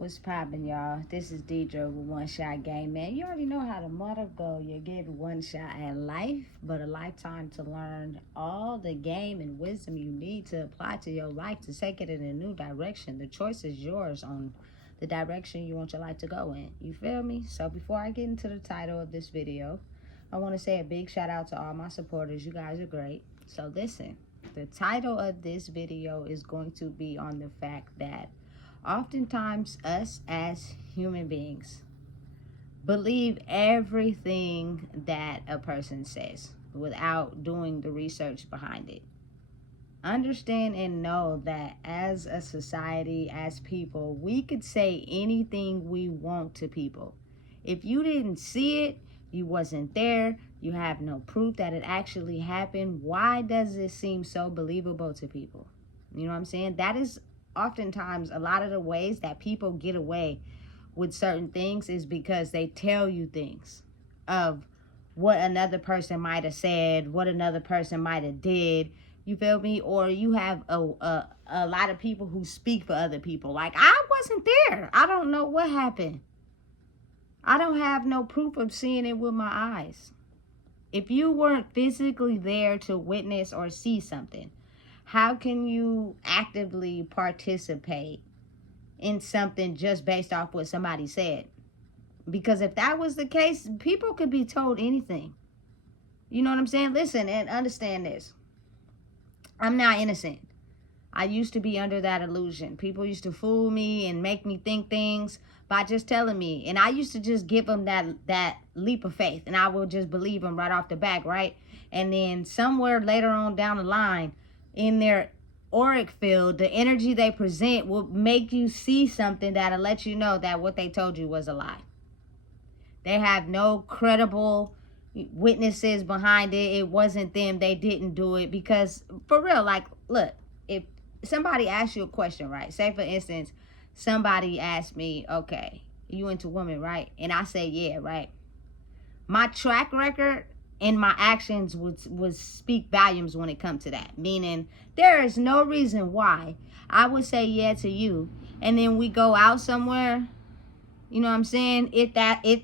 What's poppin', y'all? This is Deidre with One Shot Game, man. You already know how the motto go. You get one shot at life, but a lifetime to learn all the game and wisdom you need to apply to your life to take it in a new direction. The choice is yours on the direction you want your life to go in. You feel me? So before I get into the title of this video, I want to say a big shout out to all my supporters. You guys are great. So listen, the title of this video is going to be on the fact that oftentimes us as human beings believe everything that a person says without doing the research behind it. Understand and know that as a society, as people, we could say anything we want to people. If you didn't see it, you wasn't there, you have no proof that it actually happened, why does it seem so believable to people? You know what I'm saying? That is oftentimes a lot of the ways that people get away with certain things is because they tell you things of what another person might have said, what another person might have did. You feel me? Or you have a lot of people who speak for other people. Like, I wasn't there. I don't know what happened. I don't have no proof of seeing it with my eyes. If you weren't physically there to witness or see something, how can you actively participate in something just based off what somebody said? Because if that was the case, people could be told anything. You know what I'm saying? Listen and understand this. I'm not innocent. I used to be under that illusion. People used to fool me and make me think things by just telling me. And I used to just give them that leap of faith. And I would just believe them right off the back, right? And then somewhere later on down the line, in their auric field, the energy they present will make you see something that'll let you know that what they told you was a lie. They have no credible witnesses behind it. It wasn't them. They didn't do it. Because for real, like, look, if somebody asks you a question, right? Say for instance, somebody asked me, okay, you into women, right? And I say, yeah, right? My track record and my actions would speak volumes when it comes to that. Meaning, there is no reason why I would say yeah to you, and then we go out somewhere. You know what I'm saying? If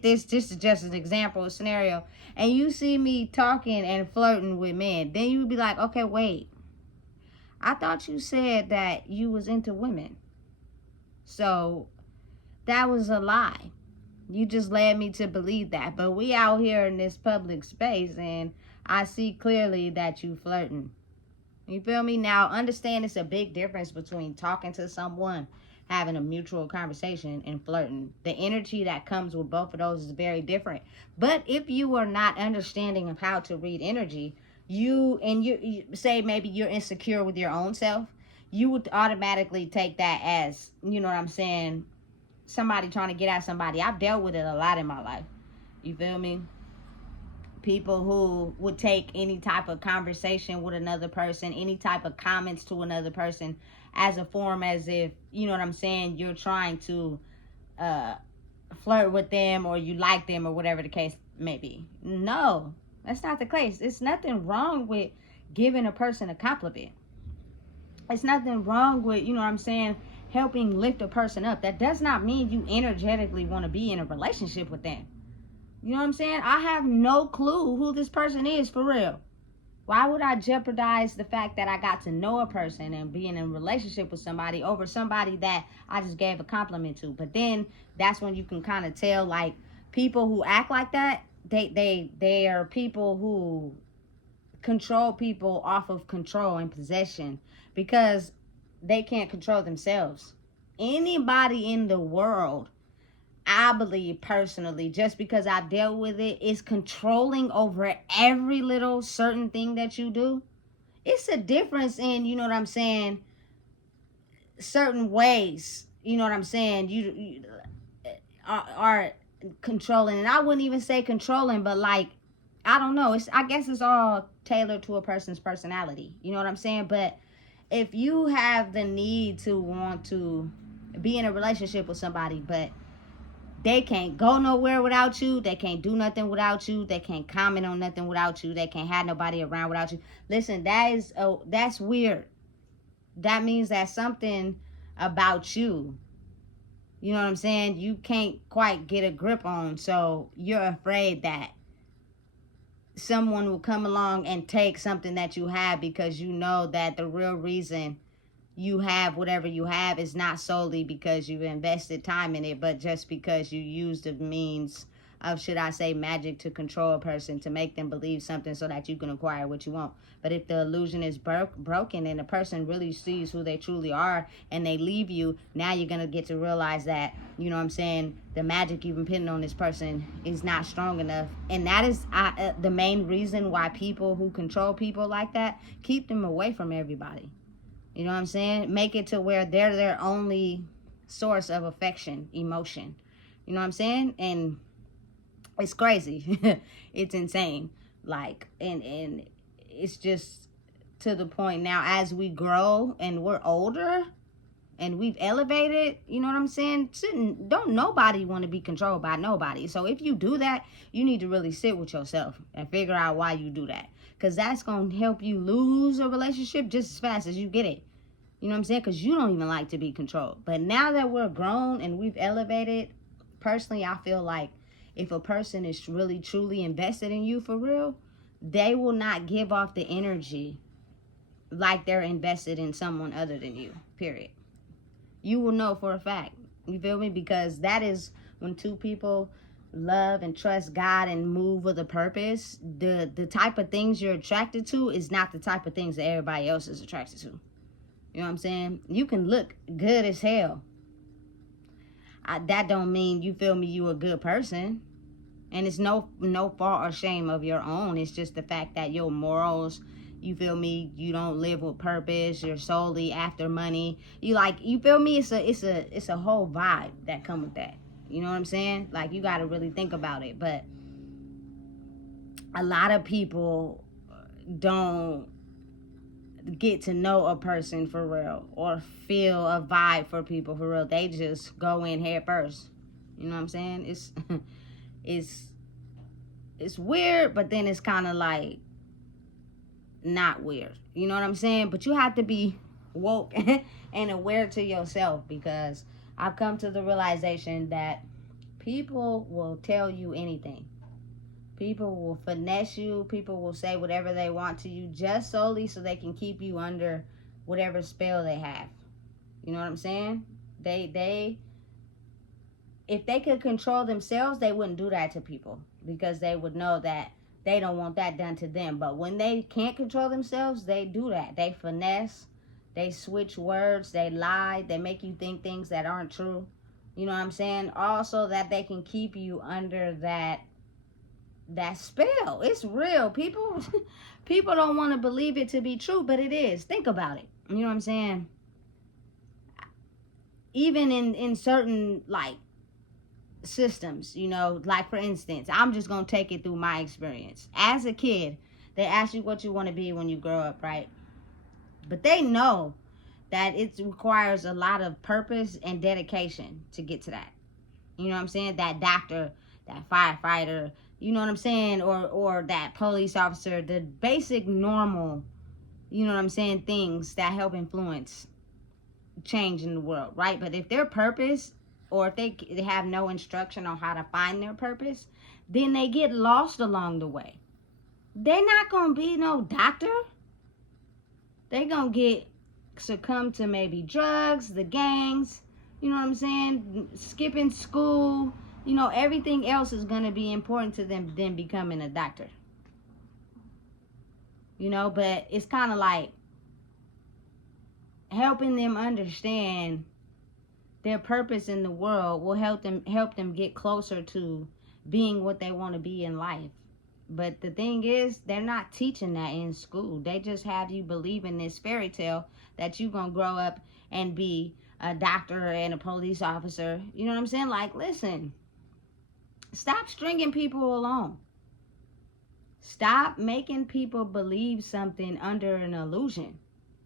this is just an example, a scenario, and you see me talking and flirting with men, then you would be like, okay, wait. I thought you said that you was into women. So that was a lie. You just led me to believe that. But we out here in this public space and I see clearly that you flirting. You feel me? Now, understand it's a big difference between talking to someone, having a mutual conversation, and flirting. The energy that comes with both of those is very different. But if you are not understanding of how to read energy, you say maybe you're insecure with your own self, you would automatically take that as, you know what I'm saying, somebody trying to get at somebody. I've dealt with it a lot in my life. You feel me? People who would take any type of conversation with another person, any type of comments to another person as a form as if, you know what I'm saying, you're trying to flirt with them or you like them or whatever the case may be. No, that's not the case. It's nothing wrong with giving a person a compliment. It's nothing wrong with, you know what I'm saying, helping lift a person up. That does not mean you energetically want to be in a relationship with them. You know what I'm saying? I have no clue who this person is for real. Why would I jeopardize the fact that I got to know a person and be in a relationship with somebody over somebody that I just gave a compliment to? But then that's when you can kind of tell, like, people who act like that, they are people who control people off of control and possession because they can't control themselves. Anybody in the world, I believe personally, just because I dealt with it, is controlling over every little certain thing that you do. It's a difference in, you know what I'm saying, certain ways, you know what I'm saying, you are controlling. And I wouldn't even say controlling, but like, I don't know. I guess it's all tailored to a person's personality. You know what I'm saying? But if you have the need to want to be in a relationship with somebody, but they can't go nowhere without you, they can't do nothing without you, they can't comment on nothing without you, they can't have nobody around without you. Listen, that's weird. That means that something about you You know what I'm saying? You can't quite get a grip on. So you're afraid that someone will come along and take something that you have, because you know that the real reason you have whatever you have is not solely because you've invested time in it, but just because you use the means of, should I say, magic to control a person, to make them believe something so that you can acquire what you want. But if the illusion is broken and the person really sees who they truly are and they leave you, now you're going to get to realize that, you know what I'm saying, the magic you've been putting on this person is not strong enough. And that is the main reason why people who control people like that keep them away from everybody. You know what I'm saying? Make it to where they're their only source of affection, emotion. You know what I'm saying? And it's crazy. It's insane. Like, and it's just to the point now, as we grow and we're older and we've elevated, you know what I'm saying? Don't nobody want to be controlled by nobody. So if you do that, you need to really sit with yourself and figure out why you do that. Because that's going to help you lose a relationship just as fast as you get it. You know what I'm saying? Because you don't even like to be controlled. But now that we're grown and we've elevated, personally, I feel like if a person is really, truly invested in you for real, they will not give off the energy like they're invested in someone other than you, period. You will know for a fact. You feel me? Because that is when two people love and trust God and move with a purpose. The type of things you're attracted to is not the type of things that everybody else is attracted to. You know what I'm saying? You can look good as hell. That don't mean, you feel me, you a good person. And it's no fault or shame of your own. It's just the fact that your morals, you feel me, you don't live with purpose. You're solely after money. You feel me? It's a whole vibe that come with that. You know what I'm saying? Like, you got to really think about it. But a lot of people don't get to know a person for real or feel a vibe for people for real. They just go in head first. You know what I'm saying? It's weird, but then it's kind of like not weird. You know what I'm saying? But you have to be woke and aware to yourself, because I've come to the realization that people will tell you anything. People will finesse you. People will say whatever they want to you just solely so they can keep you under whatever spell they have. You know what I'm saying? They if they could control themselves, they wouldn't do that to people, because they would know that they don't want that done to them. But when they can't control themselves, they do that. They finesse, they switch words, they lie, they make you think things that aren't true. You know what I'm saying? Also, that they can keep you under that spell. It's real. People don't want to believe it to be true, but it is. Think about it. You know what I'm saying? Even in certain, like, systems, you know, like, for instance, I'm just gonna take it through my experience. As a kid, they ask you what you want to be when you grow up, right? But they know that it requires a lot of purpose and dedication to get to that. You know what I'm saying? That doctor, that firefighter, you know what I'm saying? Or that police officer, the basic normal, you know what I'm saying, things that help influence change in the world, right? But if their purpose, or if they have no instruction on how to find their purpose, then they get lost along the way. They're not going to be no doctor. They're going to get succumb to maybe drugs, the gangs, you know what I'm saying, skipping school. You know, everything else is going to be important to them than becoming a doctor. You know, but it's kind of like helping them understand their purpose in the world will help them get closer to being what they want to be in life. But the thing is, they're not teaching that in school. They just have you believe in this fairy tale that you're going to grow up and be a doctor and a police officer. You know what I'm saying? Like, listen, stop stringing people along. Stop making people believe something under an illusion.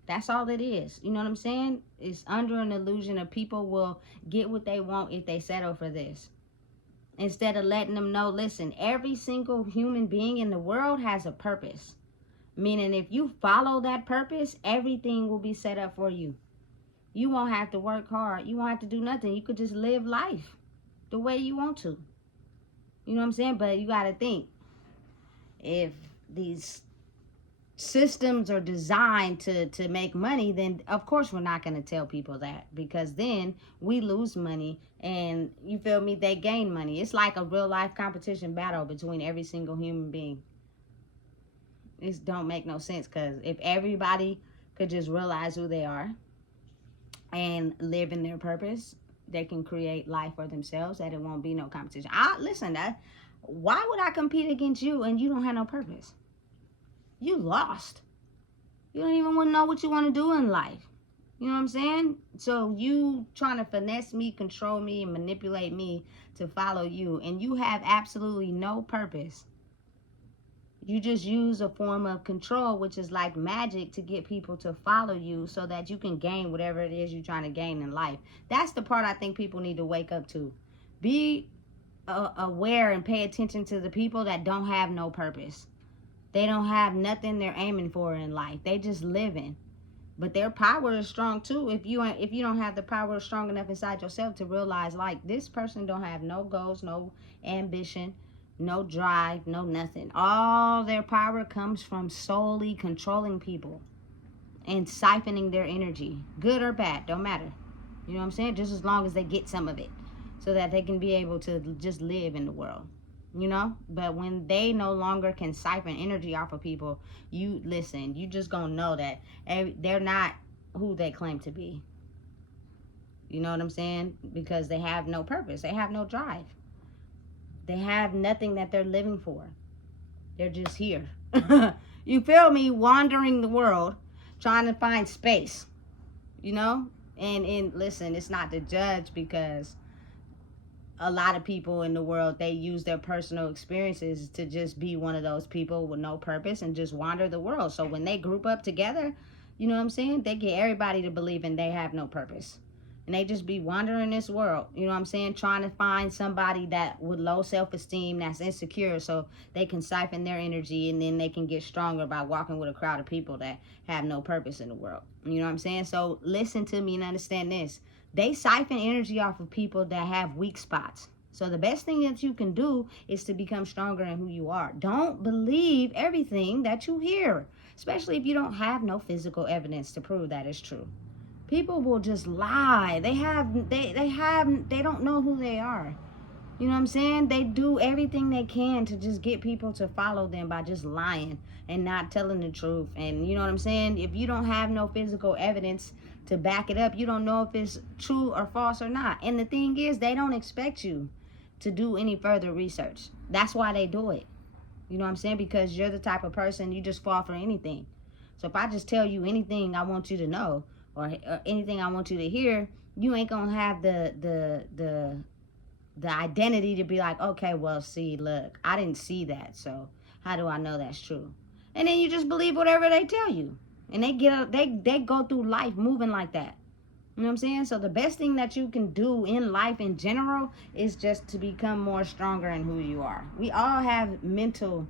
That's all it is. You know what I'm saying? It's under an illusion of people will get what they want if they settle for this. Instead of letting them know, listen, every single human being in the world has a purpose. Meaning, if you follow that purpose, everything will be set up for you. You won't have to work hard. You won't have to do nothing. You could just live life the way you want to. You know what I'm saying? But you got to think, if these systems are designed to make money, then of course we're not going to tell people that, because then we lose money and, you feel me, they gain money. It's like a real life competition battle between every single human being. This don't make no sense, because if everybody could just realize who they are and live in their purpose, they can create life for themselves, that it won't be no competition. Listen, why would I compete against you and you don't have no purpose? You lost. You don't even want to know what you want to do in life. You know what I'm saying? So you trying to finesse me, control me, and manipulate me to follow you, and you have absolutely no purpose. You just use a form of control, which is like magic, to get people to follow you so that you can gain whatever it is you're trying to gain in life. That's the part I think people need to wake up to. Be aware and pay attention to the people that don't have no purpose. They don't have nothing they're aiming for in life. They just living. But their power is strong too. If you don't have the power strong enough inside yourself to realize, like, this person don't have no goals, no ambition, no drive, no nothing. All their power comes from solely controlling people and siphoning their energy, good or bad, don't matter. You know what I'm saying? Just as long as they get some of it, so that they can be able to just live in the world. You know, but when they no longer can siphon energy off of people, you just gonna know that they're not who they claim to be. You know what I'm saying? Because they have no purpose, they have no drive, they have nothing that they're living for. They're just here. You feel me? Wandering the world, trying to find space. You know, and listen, it's not to judge, because a lot of people in the world, they use their personal experiences to just be one of those people with no purpose and just wander the world. So when they group up together, you know what I'm saying, they get everybody to believe in they have no purpose. And they just be wandering this world, you know what I'm saying, trying to find somebody that with low self-esteem, that's insecure, so they can siphon their energy, and then they can get stronger by walking with a crowd of people that have no purpose in the world. You know what I'm saying? So listen to me and understand this. They siphon energy off of people that have weak spots. So the best thing that you can do is to become stronger in who you are. Don't believe everything that you hear, especially if you don't have no physical evidence to prove that it's true. People will just lie. They don't know who they are. You know what I'm saying? They do everything they can to just get people to follow them by just lying and not telling the truth. And you know what I'm saying? If you don't have no physical evidence to back it up, you don't know if it's true or false or not. And the thing is, they don't expect you to do any further research. That's why they do it. You know what I'm saying? Because you're the type of person, you just fall for anything. So if I just tell you anything I want you to know, or anything I want you to hear, you ain't gonna have the identity to be like, okay, well, see, look, I didn't see that, so how do I know that's true? And then you just believe whatever they tell you, and they go through life moving like that. You know what I'm saying? So the best thing that you can do in life in general is just to become more stronger in who you are. We all have mental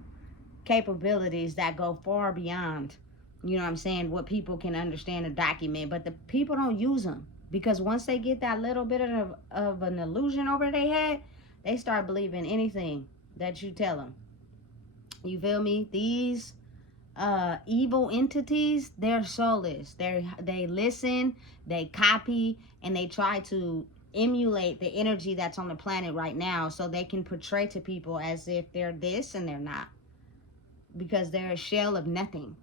capabilities that go far beyond, you know what I'm saying, what people can understand or document, but the people don't use them. Because once they get that little bit of an illusion over their head, they start believing anything that you tell them. You feel me? These evil entities, they're soulless. They listen, they copy, and they try to emulate the energy that's on the planet right now, so they can portray to people as if they're this and they're not. Because they're a shell of nothing.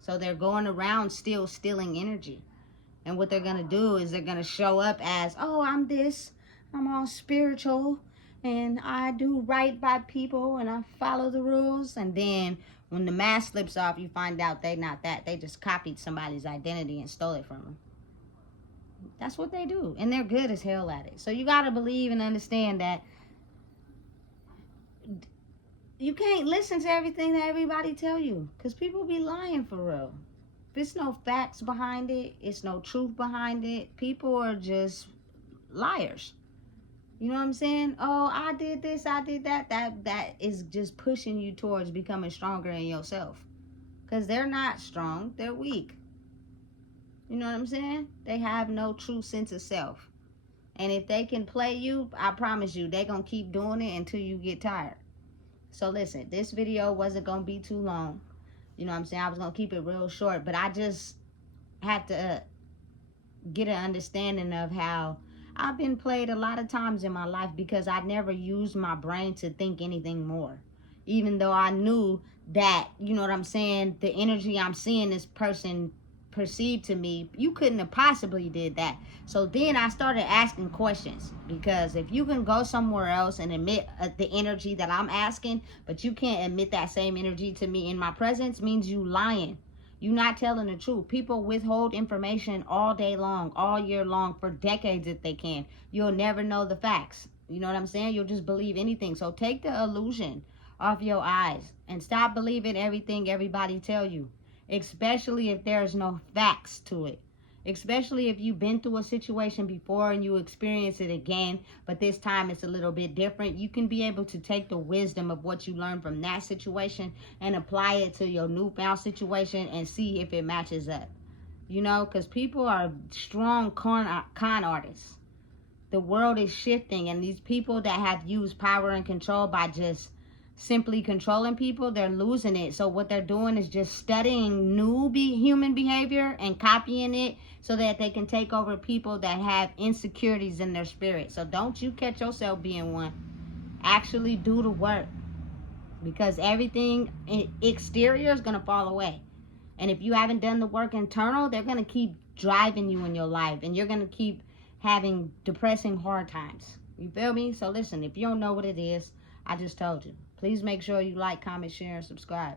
So they're going around still stealing energy. And what they're going to do is they're going to show up as, oh, I'm this, I'm all spiritual, and I do right by people, and I follow the rules. And then when the mask slips off, you find out they're not that. They just copied somebody's identity and stole it from them. That's what they do. And they're good as hell at it. So you got to believe and understand that you can't listen to everything that everybody tell you, because people be lying for real. If it's no facts behind it, it's no truth behind it, people are just liars. You know what I'm saying? Oh, I did this, I did that. That is just pushing you towards becoming stronger in yourself. Because they're not strong, they're weak. You know what I'm saying? They have no true sense of self. And if they can play you, I promise you, they're going to keep doing it until you get tired. So listen, this video wasn't going to be too long. You know what I'm saying? I was going to keep it real short, but I just had to get an understanding of how I've been played a lot of times in my life because I never used my brain to think anything more. Even though I knew that, you know what I'm saying, the energy I'm seeing this person perceived to me, you couldn't have possibly did that. So then I started asking questions, because if you can go somewhere else and emit the energy that I'm asking, but you can't emit that same energy to me in my presence, means you lying. You're not telling the truth. People withhold information all day long, all year long, for decades if they can. You'll never know the facts. You know what I'm saying? You'll just believe anything. So take the illusion off your eyes and stop believing everything everybody tell you, especially if there's no facts to it. Especially if you've been through a situation before and you experience it again, but this time it's a little bit different. You can be able to take the wisdom of what you learned from that situation and apply it to your newfound situation and see if it matches up. You know, because people are strong con artists. The world is shifting, and these people that have used power and control by just simply controlling people, they're losing it. So what they're doing is just studying new human behavior and copying it so that they can take over people that have insecurities in their spirit. So don't you catch yourself being one. Actually do the work, because everything exterior is going to fall away. And if you haven't done the work internal, they're going to keep driving you in your life, and you're going to keep having depressing hard times. You feel me? So listen, if you don't know what it is, I just told you. Please make sure you like, comment, share, and subscribe.